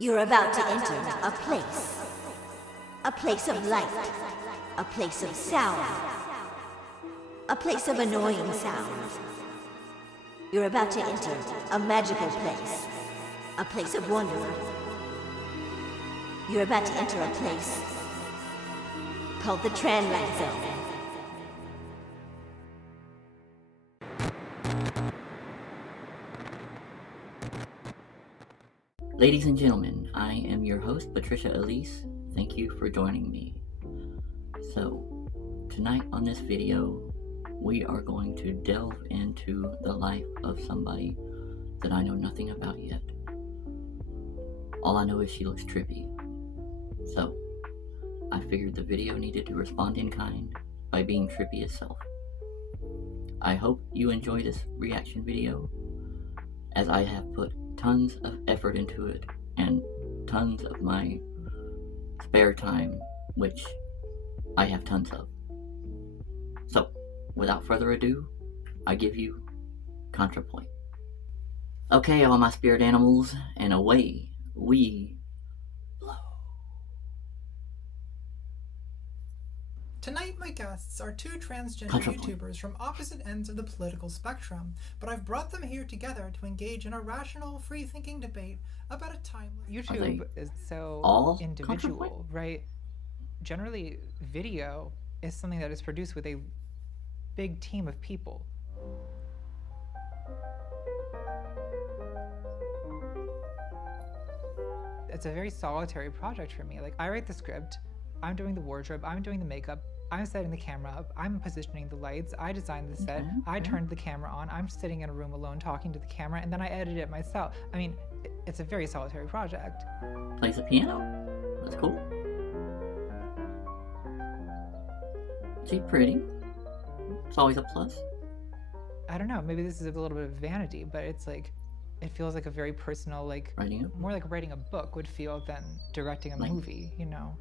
You're about to enter a place. A place of light. A place of sound. A place of annoying sounds. You're about to enter a magical place. A place of wonder. You're about to enter a place called the Translight Zone. Ladies and gentlemen, I am your host, Patricia Elise. Thank you for joining me. So, tonight on this video, we are going to delve into the life of somebody that I know nothing about yet. All I know is she looks trippy. So, I figured the video needed to respond in kind by being trippy itself. I hope you enjoy this reaction video, as I have put tons of effort into it and tons of my spare time, which I have tons of. So, without further ado, I give you Contrapoint. Okay, all my spirit animals, and away we blow. Tonight, my guests are two transgender Contrapoint. YouTubers from opposite ends of the political spectrum, but I've brought them here together to engage in a rational, free-thinking debate about a timeless... YouTube is so all individual, Contrapoint? right? Generally, video is something that is produced with a big team of people. It's a very solitary project for me. Like, I write the script, I'm doing the wardrobe, I'm doing the makeup, I'm setting the camera up, I'm positioning the lights, I designed the set, I turned the camera on, I'm sitting in a room alone talking to the camera, and then I edit it myself. I mean, it's a very solitary project. Plays the piano. That's cool. She's pretty. It's always a plus. I don't know, maybe this is a little bit of vanity, but it's like, it feels like a very personal, like, Writing more like writing a book would feel than directing a movie, you know?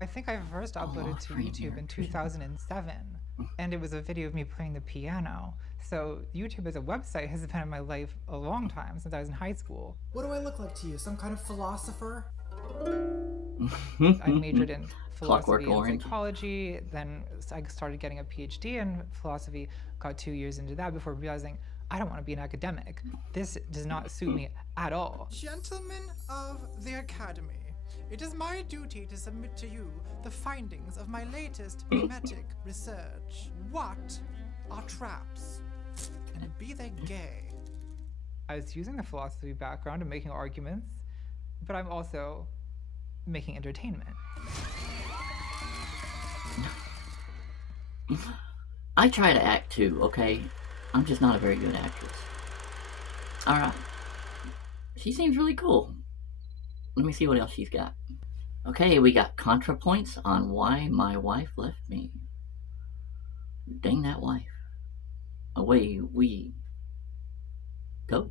I think I first uploaded to YouTube in 2007, and it was a video of me playing the piano. So YouTube as a website has been in my life a long time, since I was in high school. What do I look like to you? Some kind of philosopher? I majored in philosophy and Orange. psychology, then I started getting a PhD in philosophy, got 2 years into that before realizing I don't want to be an academic. This does not suit me at all. Gentlemen of the Academy, it is my duty to submit to you the findings of my latest mimetic research. What are traps? And be they gay? I was using the philosophy background and making arguments, but I'm also making entertainment. I try to act too, okay? I'm just not a very good actress. Alright. She seems really cool. Let me see what else she's got. Okay, we got Contrapoints on why my wife left me. Dang that wife. Away we go.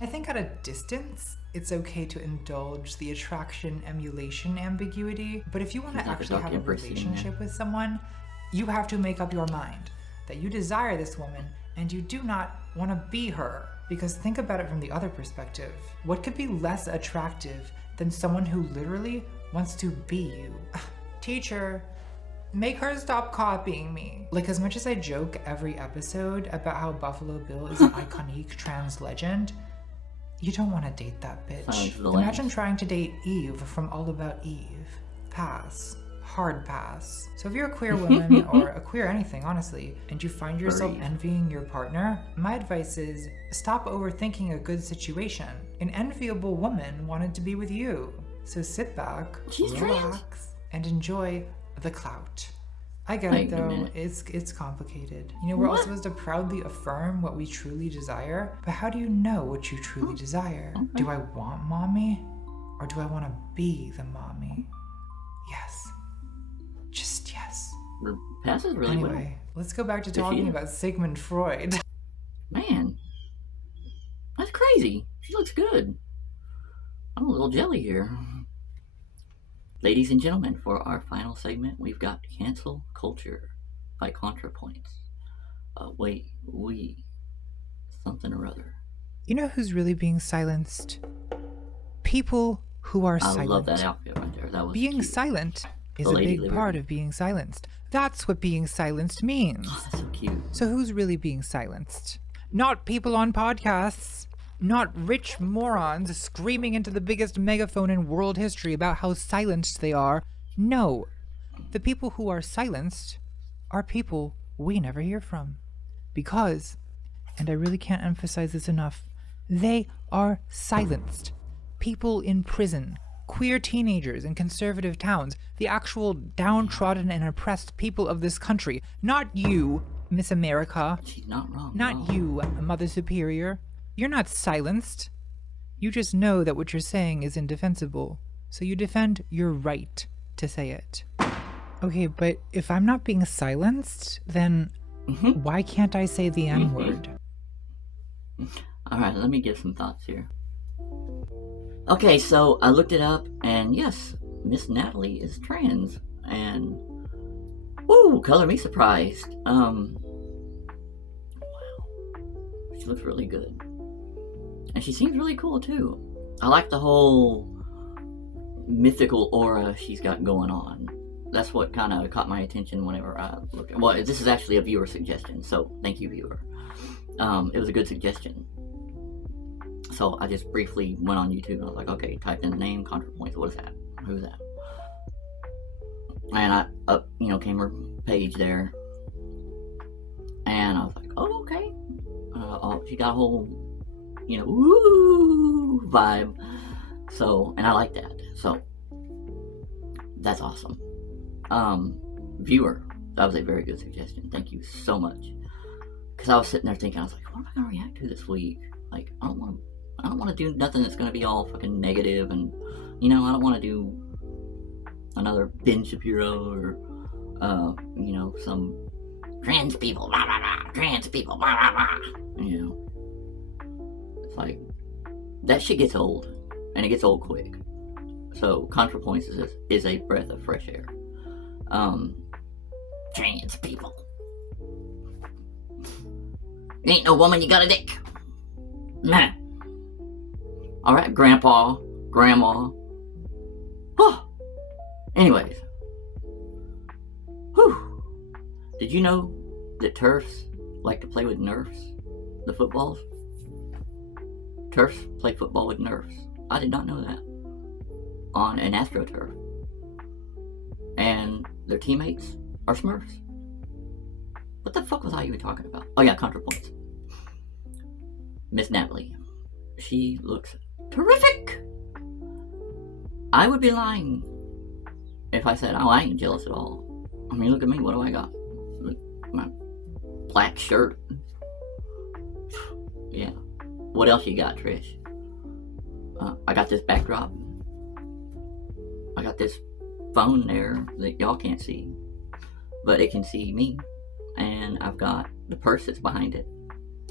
I think at a distance, it's okay to indulge the attraction, emulation ambiguity, but if you want to She's like a actually dark have a empress sitting there. relationship with someone, you have to make up your mind that you desire this woman and you do not want to be her. Because think about it from the other perspective. What could be less attractive than someone who literally wants to be you? Teacher, make her stop copying me. Like, as much as I joke every episode about how Buffalo Bill is an iconic trans legend, you don't want to date that bitch. Silence of the Imagine Lambs. trying to date Eve from All About Eve. Pass. Hard pass. So if you're a queer woman or a queer anything, honestly, and you find yourself Furry. envying your partner, my advice is stop overthinking a good situation. An enviable woman wanted to be with you. So sit back, She's relax, and enjoy the clout. I get Wait it a though, minute. it's complicated. You know, we're all What? supposed to proudly affirm what we truly desire, but how do you know what you truly desire? okay. Do I want mommy? Or do I want to be the mommy? Yes. Just yes. Passes really Anyway, let's go back to There she talking is. about Sigmund Freud. well. Man, that's crazy. She looks good. I'm a little jelly here. Ladies and gentlemen, for our final segment, we've got Cancel Culture by Contrapoints. Wait, we something or other. You know who's really being silenced? People who are silent. I love that outfit right there. That was Being cute. silent is The a Lady big Liberty. part of being silenced. That's what being silenced means. Oh, that's so cute. So who's really being silenced? Not people on podcasts. Not rich morons screaming into the biggest megaphone in world history about how silenced they are. No. The people who are silenced are people we never hear from. Because, and I really can't emphasize this enough, they are silenced. People in prison, queer teenagers in conservative towns, the actual downtrodden and oppressed people of this country. Not you, Miss America. She's not wrong. Not you, Mother Superior. You're not silenced. You just know that what you're saying is indefensible, so you defend your right to say it. Okay, but if I'm not being silenced, then why can't I say the N-word? Alright, let me give some thoughts here. Okay, so I looked it up, and yes, Miss Natalie is trans, and woo, color me surprised. Wow, she looks really good. And she seems really cool, too. I like the whole mythical aura she's got going on. That's what kind of caught my attention whenever I looked at. Well, this is actually a viewer suggestion, so thank you, viewer. It was a good suggestion. So I just briefly went on YouTube and I was like, okay, typed in the name, Contrapoints, what is that? Who's that? And I came her page there. And I was like, oh, okay. She got a whole, woo vibe. So, and I like that. So, that's awesome. Viewer, that was a very good suggestion. Thank you so much. Because I was sitting there thinking, I was like, what am I going to react to this week? Like, I don't want to do nothing that's going to be all fucking negative, and, I don't want to do another Ben Shapiro or, some trans people, blah, blah, blah, trans people, blah, blah, blah. It's like, that shit gets old, and it gets old quick. So, Contrapoints is a breath of fresh air. Trans people. You ain't no woman, you got a dick. Man. Alright, Grandpa, Grandma. Oh. Anyways. Whew. Did you know that TERFs like to play with Nerfs? The footballs? TERFs play football with Nerfs. I did not know that. On an AstroTurf. And their teammates are Smurfs. What the fuck was I even talking about? Oh yeah, Contrapoints. Miss Natalie. She looks terrific! I would be lying if I said, oh, I ain't jealous at all. I mean, look at me, what do I got? Look, my black shirt. Yeah. What else you got, Trish? I got this backdrop. I got this phone there that y'all can't see, but it can see me. And I've got the purse that's behind it.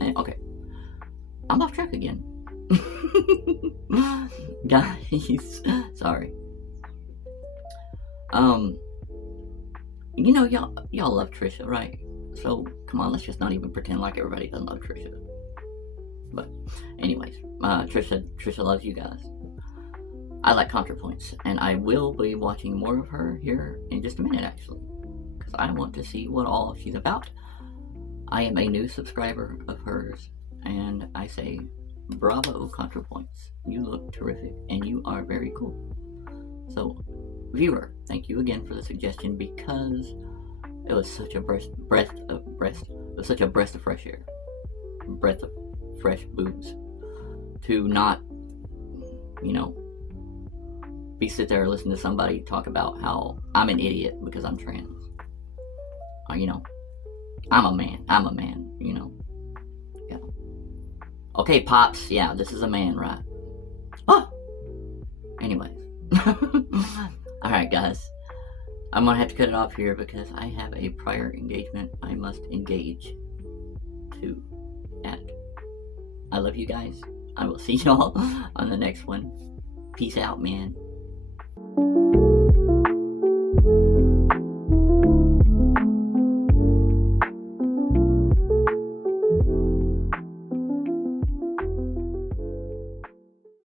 And, okay. I'm off track again. Guys, sorry. Y'all love Trisha, right? So, come on, let's just not even pretend like everybody doesn't love Trisha. But, anyways, Trisha loves you guys. I like Contrapoints, and I will be watching more of her here in just a minute, actually. Because I want to see what all she's about. I am a new subscriber of hers, and I say, bravo, Contrapoints. You look terrific, and you are very cool. So, viewer, thank you again for the suggestion, because it was such a breath of fresh air. Breath of fresh boobs. To not, sit there and listen to somebody talk about how I'm an idiot because I'm trans. I'm a man, Yeah. Okay, Pops, yeah, this is a man, right? Oh! Anyways. Alright, guys. I'm gonna have to cut it off here because I have a prior engagement I must engage to at. I love you guys. I will see y'all on the next one. Peace out, man.